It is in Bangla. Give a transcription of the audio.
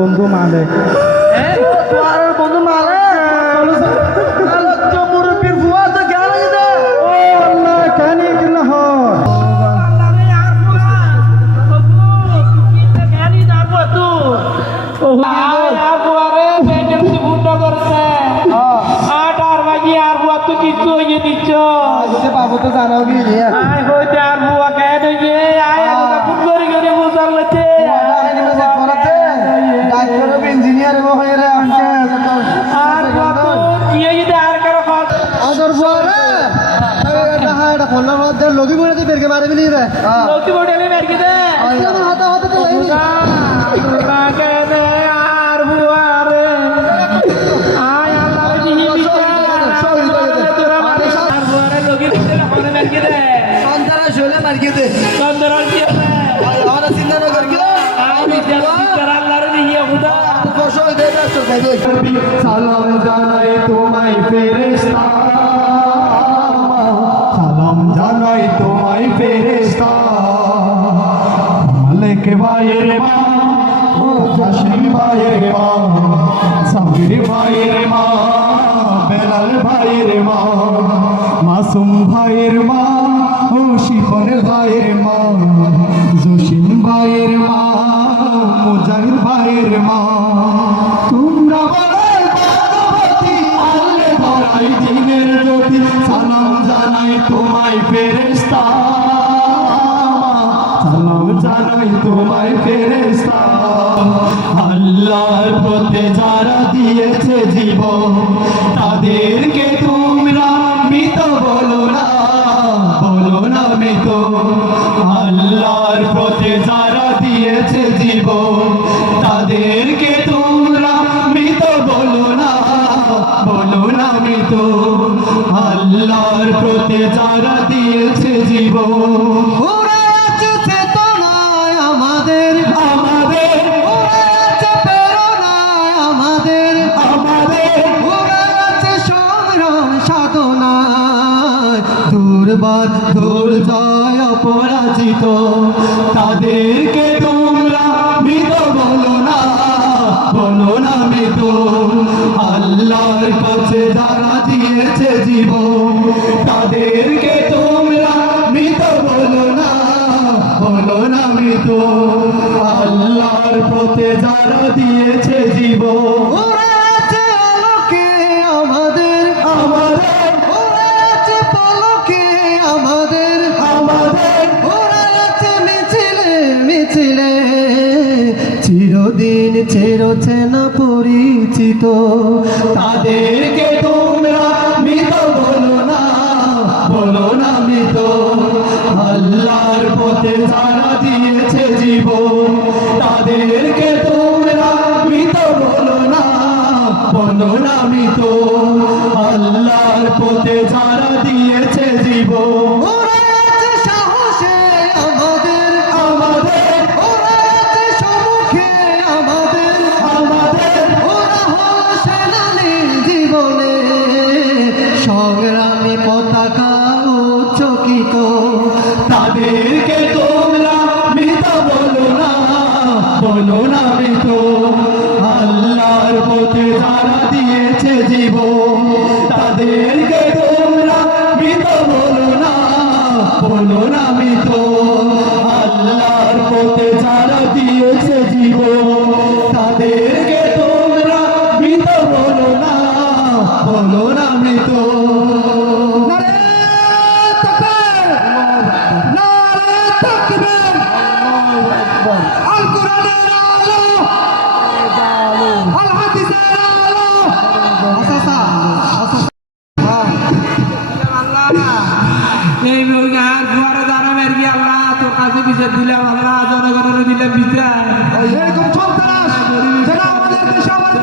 বন্ধু মালে বন্ধু মালে মুরব্বীর ভুয়া তো কেন কেন কিনা বাবু তো জানাও কি ইঞ্জিনিয়ার লগি বলে বেরকে মারে মিলি রে লগি বলে বেরকে দে হাতে হাতে তো লাইনি আর বুয়ারে আয় আল্লাহর জিহি বিচার তোরা মারে আর বুয়ারে লগি দিতে ওরে বেরকে দে সন্তারা শোলে মারকে দে সন্তারা কি আর চিন্তা না করকে আমি বিচার আল্লাহর জিহি খুদা কষ্ট দে তো দে সালাম জানাই তোমায় ফেরেশতা সালাম জানাই তোমায় ফেরেশতা মালিক ভাইয়ের মা ও জাসিম ভাইয়ের মা সাবির ভাইয়ের মা বেলাল ভাইয়ের মা মাসুম ভাইয়ের মা ও শিফন ভাইয়ের মা জসিম ভাইয়ের মা মুজাহিদ ভাইয়ের মা তোমরা দিনের জ্যোতি সালাম জানাই তোমায় ফেরেশতা সালাম জানাই তোমায় ফেরেশতা আল্লাহর পথে যারা দিয়েছে জীবন তাদেরকে তোমরা মৃত বলো না মৃত আল্লাহর পথে যারা দিয়েছে জীবন তাদেরকে তোমরা মৃত বলো না মৃত আল্লাহর প্রতি যারা দিয়েছে জীবন ওরা আছে চেতনায় আমাদের ওরা আছে প্রেরণায় আমাদের ওরা আছে সংগ্রাম সাধনায় দুর্জয় অপরাজিত তাদেরকে তোমরা মৃত বলো না মৃত আল্লাহর কাছে যারা দিয়েছে জীবন তাদেরকে তোমরা মৃত বলো না মৃত আল্লাহর পথে যারা দিয়েছে জীবন ওরা আছে আলোকে আমাদের ওরা আছে পলকে আমাদের ওরা আছে মিছিলে চিরদিন চেনা পরিচিত তাদেরকে তোমরা মৃত বলো না মৃত আল্লাহর পথে যারা দিয়েছে জীবন তাদেরকে তোমরা মৃত বলো না মৃত আল্লাহর পথে যারা দিয়েছে জীবন সংগ্রামী পতাকা উচ্চকিত তাদেরকে তোমরা মৃত বলো না মৃত আল্লাহর পথে যারা দিয়েছে জীবন তাদেরকে তোমরা মৃত বলো না মৃত আল্লাহর পথে যারা দিয়েছে জীবন তাদেরকে তোমরা মৃত বলো না মৃত আল কোরআনের আলো আল হাদিসের আলো এই আর ঘরে দাঁড়া মেরবি আল্লাহ তোর কাছে বিচার দিলাম আল্লাহ জনগণের দিলাম বিচার এরকম সন্ত্রাস যেন আমাদেরকে সবার